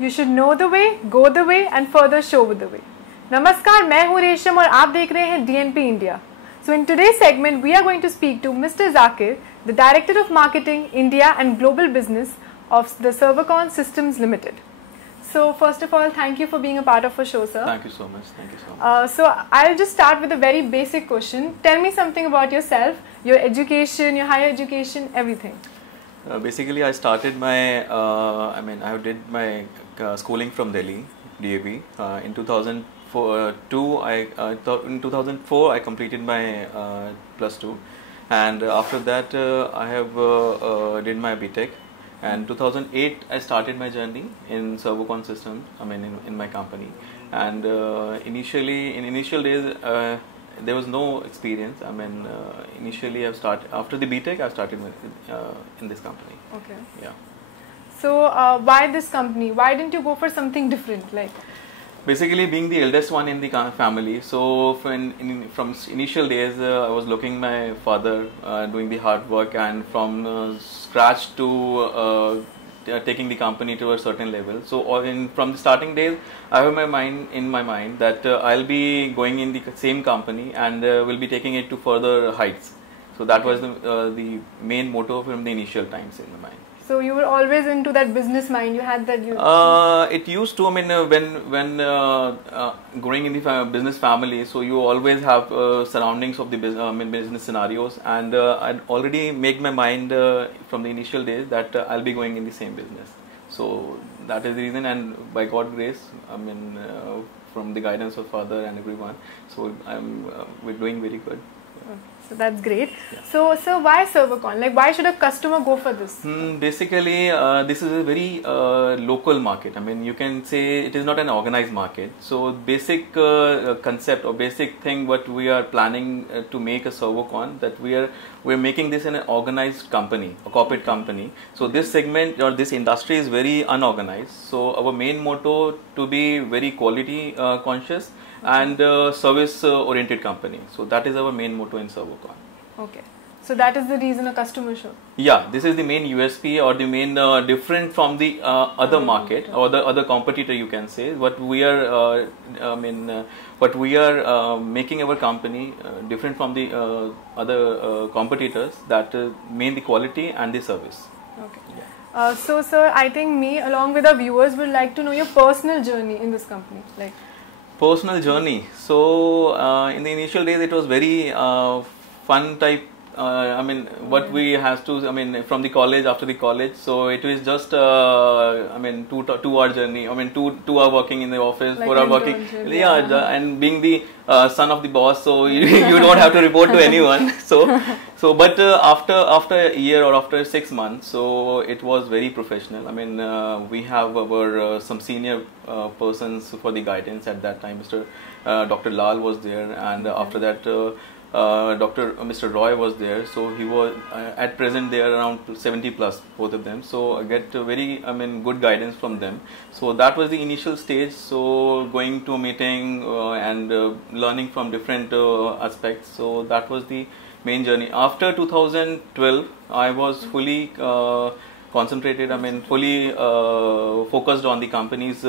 You should know the way, go the way and further show the way. नमस्कार, मैं हूँ रेशम और आप देख रहे हैं DNP India. So in today's segment, we are going to speak to Mr. Zakir, the Director of Marketing, India and Global Business of the Servacon Systems Limited. So first of all, thank you for being a part of our show, sir. Thank you so much. Thank you so much. So I'll just start with a very basic question. Tell me something about yourself, your education, your higher education, everything. Basically, I started my, I did my schooling from Delhi, DAV. In 2004, in 2004, I completed my +2, and after that, I have did my BTech. And 2008, I started my journey in Servacon Systems. In my company. And in initial days, there was no experience. Initially, I've started after the BTech. I started in this company. Okay. Yeah. So why this company? Why didn't you go for something different? Like, basically, being the eldest one in the family, so from initial days, I was looking my father doing the hard work, and from scratch to taking the company to a certain level. So from the starting days, I have in my mind that I'll be going in the same company and will be taking it to further heights. So that was the main motto from the initial times in my mind. So you were always into that business mind. You had that. It used to. When growing in the business family, so you always have surroundings of the business scenarios, and I'd already make my mind from the initial days that I'll be going in the same business. So that is the reason, and by God's grace, from the guidance of father and everyone, so we're doing very good. So that's great. Yeah. So why Servacon? Like, why should a customer go for this? Basically, this is a very local market. You can say it is not an organized market. So basic concept or basic thing what we are planning to make a Servacon, that we're making this in an organized company, a corporate company. So this segment or this industry is very unorganized. So our main motto to be very quality conscious and service oriented company. So that is our main motto in Servacon. Okay. So that is the reason a customer should. Yeah, this is the main USP or the main different from the other market or the other competitor, you can say. What we are, making our company different from the other competitors, that main the quality and the service. Okay. Yeah. So sir, I think me along with our viewers would like to know your personal journey in this company. Like, personal journey. So in the initial days, it was very fun type. What we have to, from the college, after the college, so it was just, 2-hour journey. 2 hour working in the office, like 4 hour working. Yeah, and being the son of the boss, so you don't have to report to anyone. But after a year or after 6 months, so it was very professional. We have our some senior persons for the guidance at that time. Dr. Lal was there, and after that, Mr. Roy was there. So he was at present they are around 70 plus, both of them. So I get very good guidance from them. So that was the initial stage. So going to a meeting and learning from different aspects. So that was the main journey. After 2012, I was fully concentrated, fully focused on the company's,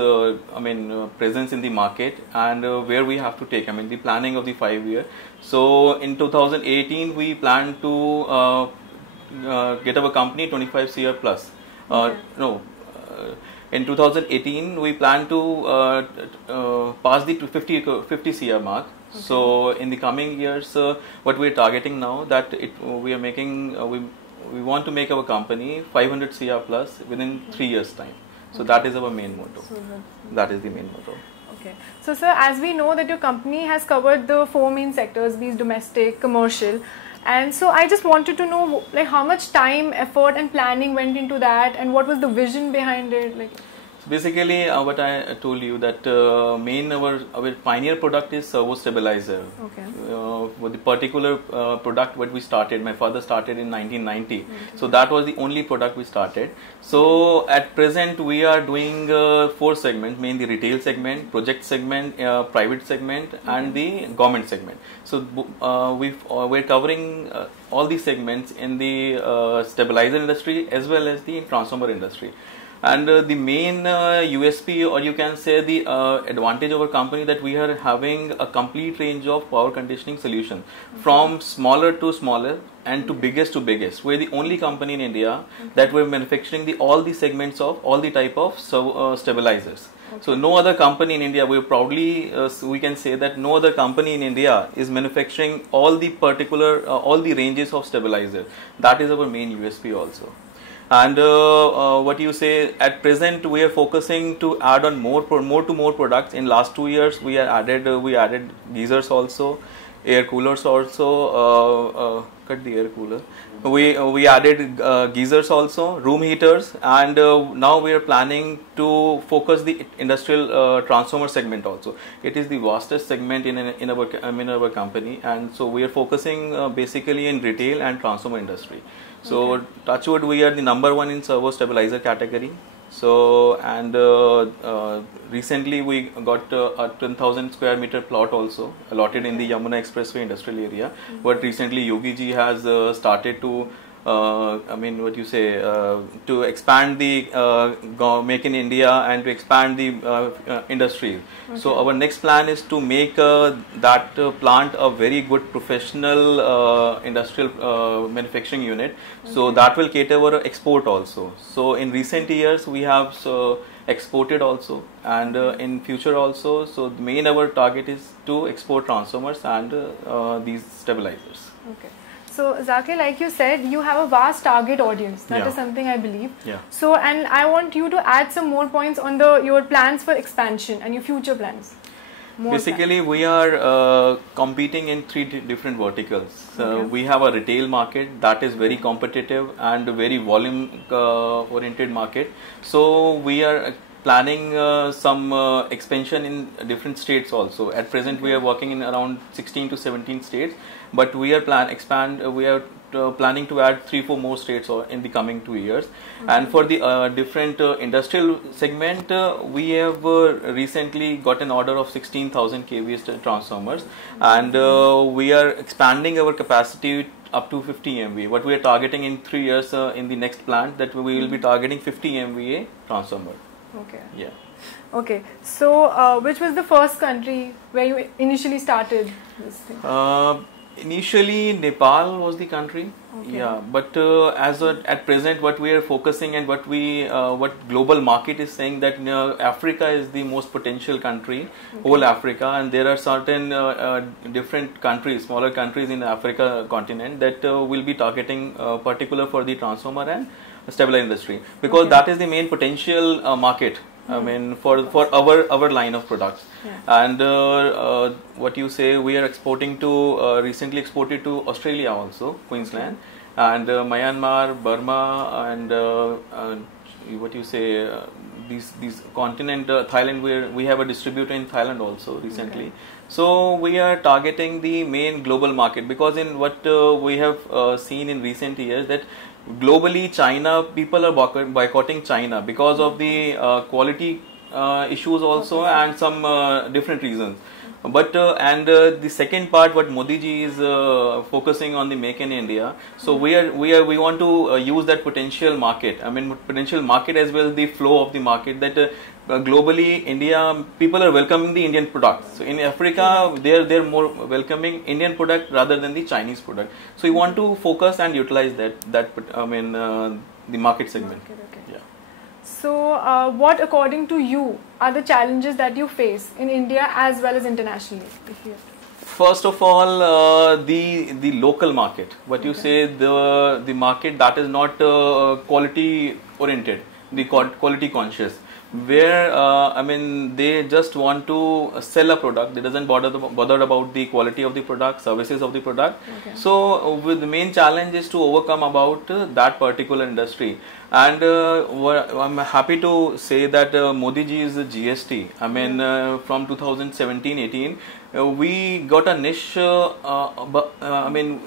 presence in the market and where we have to take, the planning of the 5 year. So in 2018, we plan to get our company 25 CR plus. In 2018, we plan to pass the 50 CR mark. Okay. So in the coming years, what we are targeting now, that we are making, we want to make our company 500 CR plus within 3 years time. So that is our main motto. So that is the main motto. Okay. So sir, as we know that your company has covered the 4 main sectors, be it domestic, commercial, and so I just wanted to know, like, how much time, effort and planning went into that, and what was the vision behind it? Like, Basically, what I told you that main our pioneer product is servo stabilizer. Okay. With the particular product what we started, my father started in 1990. So that was the only product we started. So at present we are doing 4 segments: mainly retail segment, project segment, private segment, and the government segment. So we're covering all these segments in the stabilizer industry as well as the transformer industry. And the main USP, or you can say the advantage of our company, that we are having a complete range of power conditioning solution, from smaller to smaller and to biggest to biggest. We're the only company in India that we're manufacturing all the segments of all the type of stabilizers. So no other company in India, we proudly we can say that no other company in India is manufacturing all the particular all the ranges of stabilizer. That is our main USP also. And what you say, at present we are focusing to add on more products. In last 2 years we added geysers also, air coolers also. Cut the air cooler. We added geysers also, room heaters, and now we are planning to focus the industrial transformer segment also. It is the vastest segment in our company, and so we are focusing basically in retail and transformer industry. So touchwood, we are the #1 in servo stabilizer category. So, and recently we got a 10,000 square meter plot also allotted in the Yamuna Expressway industrial area. But recently Yogi ji has started to to expand the Make in India and to expand the industry. So our next plan is to make that plant a very good professional industrial manufacturing unit. So that will cater our export also. So in recent years we have exported also, and in future also. So the main our target is to export transformers and these stabilizers. Okay. So Zakir, like you said, you have a vast target audience. That is something I believe. Yeah. So, and I want you to add some more points on your plans for expansion and your future plans. Basically, we are competing in 3 different verticals. We have a retail market that is very competitive and very volume oriented market. So we are planning some expansion in different states also. At present we are working in around 16 to 17 states, but we are planning to add 3-4 more states in the coming 2 years. And for the different industrial segment, we have recently got an order of 16,000 kV transformers, and we are expanding our capacity up to 50 MVA. What we are targeting in 3 years in the next plant, that we will be targeting 50 MVA transformer. Okay. Yeah. Okay. So, which was the first country where you initially started this thing? Initially, Nepal was the country. Okay. Yeah. But at present, what we are focusing and what global market is saying, that Africa is the most potential country, whole Africa, and there are certain different countries, smaller countries in the Africa continent that will be targeting particular for the transformer and stabilizer industry, because that is the main potential market. I mean, for our line of products. And what you say, we are exporting to recently exported to Australia also, Queensland, and Myanmar, Burma, and what you say, these continent, Thailand. We have a distributor in Thailand also recently. So we are targeting the main global market, because in what we have seen in recent years, that globally China, people are boycotting China because of the quality issues also, and some different reasons. But the second part, what Modi ji is focusing on the Make in India. So we want to use that potential market. I mean, potential market as well as the flow of the market, that globally India, people are welcoming the Indian products. So in Africa, they're more welcoming Indian product rather than the Chinese product. So we want to focus and utilize that the market segment. Yeah. So what, according to you, are the challenges that you face in India as well as internationally? First of all, the local market. What you say, the market that is not quality oriented. the quality conscious, where I mean they just want to sell a product. They doesn't bother about the quality of the product, services of the product. Okay. So with the main challenge is to overcome about that particular industry. And I'm happy to say that Modi ji is a GST. I mean from 2017-18 we got a niche. I mean.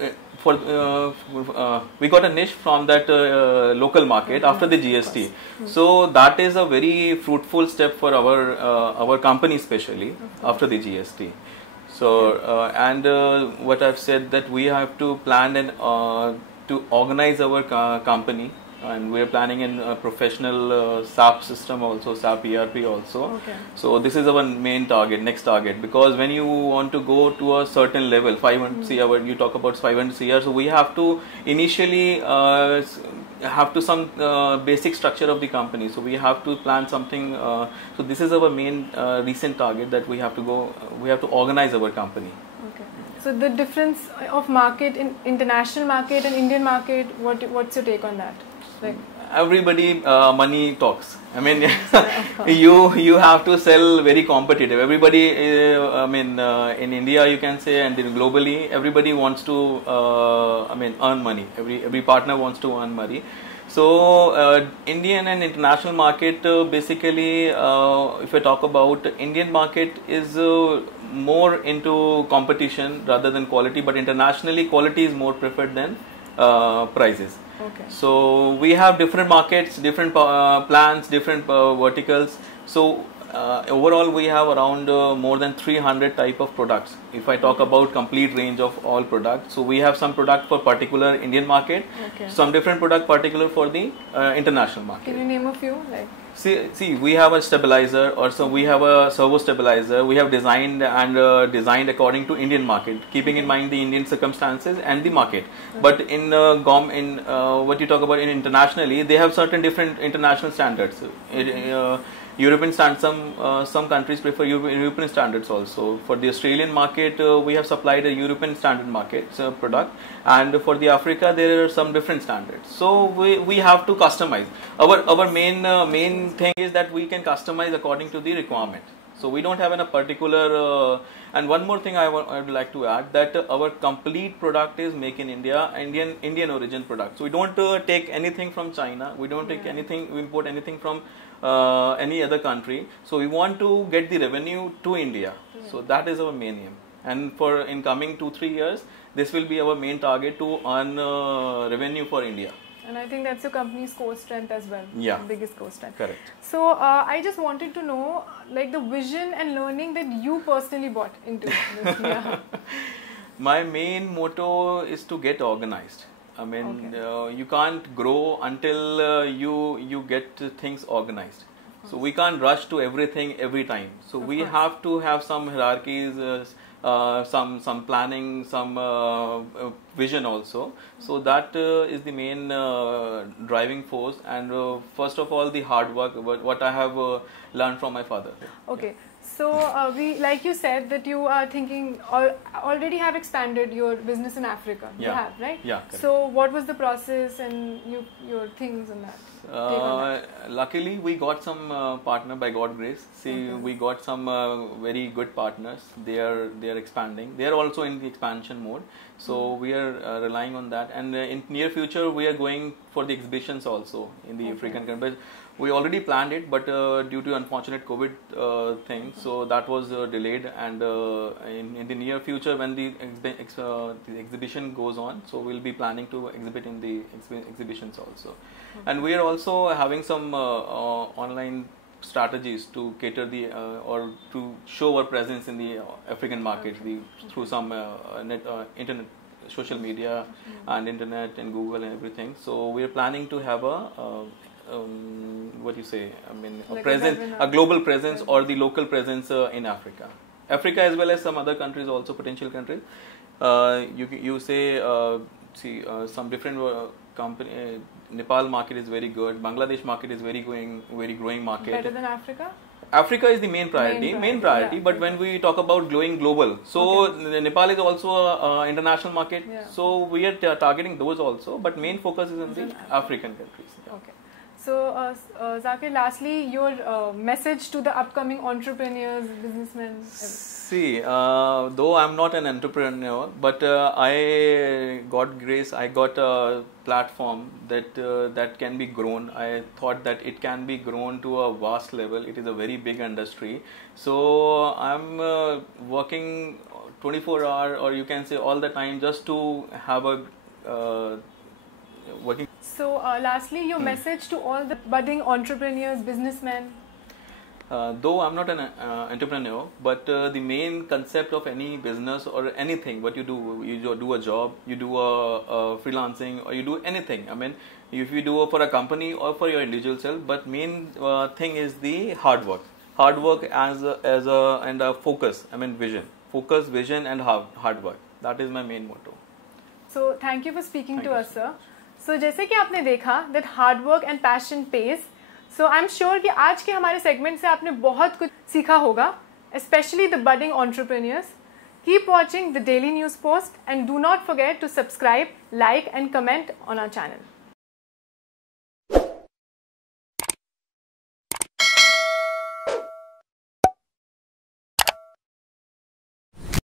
We got a niche from that local market after the GST. So that is a very fruitful step for our company, especially after the GST. So and what I've said, that we have to plan and to organize our company, and we are planning in a professional SAP system also, SAP ERP also. Okay. So this is our main target, next target, because when you want to go to a certain level, 500 CR, you talk about 500 CR, so we have to initially have to some basic structure of the company. So we have to plan something. So this is our main recent target, that we have to go. We have to organize our company. Okay. So the difference of market in international market and Indian market. What's your take on that? Like, everybody money talks. I mean you have to sell very competitive. Everybody I mean in India you can say, and globally everybody wants to I mean earn money. Every partner wants to earn money. So Indian and international market basically if I talk about Indian market is more into competition rather than quality, but internationally quality is more preferred than prices. okay. So we have different markets, different plans, different verticals. So overall we have around more than 300 type of products. If I talk about complete range of all products, so we have some product for particular Indian market, Okay. some different product particular for the international market. Can you name a few? Like, See, we have a stabilizer, or so we have a servo stabilizer. We have designed designed according to Indian market, keeping in mind the Indian circumstances and the market. But in what you talk about in internationally, they have certain different international standards. European standards, some countries prefer European standards also. For the Australian market, we have supplied a European standard market product, and for the Africa there are some different standards. So we have to customize. Our main thing is that we can customize according to the requirement. So we don't have a particular. And one more thing I would like to add, that our complete product is make in India, Indian origin product. So we don't take anything from China. We don't take anything. We import anything from any other country. So we want to get the revenue to India. So that is our main aim. And for in coming 2-3 years, this will be our main target, to earn revenue for India. and I think that's your company's core strength as well. Yeah. Biggest core strength. Correct. So I just wanted to know, like, the vision and learning that you personally bought into this. Yeah. My main motto is to get organized. I mean, you can't grow until you get things organized. So we can't rush to everything every time. So we have to have some hierarchies, some planning, some vision also. So that is the main driving force. And first of all, the hard work, what I have learned from my father. Okay. So we, like you said, that you are thinking already have expanded your business in Africa. Yeah. You have, right? Yeah. Correct. So what was the process and your things in that? Take on that. Luckily, we got some partner by God grace. See, we got some very good partners. They are expanding. They are also in the expansion mode. So we are relying on that. And in near future, we are going for the exhibitions also in the African countries. We already planned it, but due to unfortunate COVID thing, so that was delayed. And in the near future, when the exhibition goes on, so we'll be planning to exhibit in the exhibitions also. And we are also having some online strategies to cater the or to show our presence in the African market through some internet, social media, and internet and Google and everything. So we are planning to have a what you say? I mean, a like presence, a global presence, or the local presence in Africa, as well as some other countries also, potential countries. You say some different company. Nepal market is very good. Bangladesh market is very growing market. Better than Africa? Africa is the main priority. Yeah. But when we talk about going global, so Nepal is also an international market. Yeah. So we are targeting those also. But main focus is in the African countries. Okay. So, Zakir, lastly, your message to the upcoming entrepreneurs, businessmen. See, though I'm not an entrepreneur, but I got grace. I got a platform that can be grown. I thought that it can be grown to a vast level. It is a very big industry. So I'm working 24 hours, or you can say all the time, just to have a working. So, lastly, your message to all the budding entrepreneurs, businessmen. Though I'm not an entrepreneur, but the main concept of any business or anything, what you do a job, you do a freelancing, or you do anything. I mean, if you do it for a company or for your individual self, but main thing is the hard work as a focus. I mean, vision and hard work. That is my main motto. So thank you for speaking to us, sir. So जैसे कि आपने देखा that hard work and passion pays. So I'm sure कि आज के हमारे segment से आपने बहुत कुछ सीखा होगा, especially the budding entrepreneurs. Keep watching the Daily News Post and do not forget to subscribe, like and comment on our channel.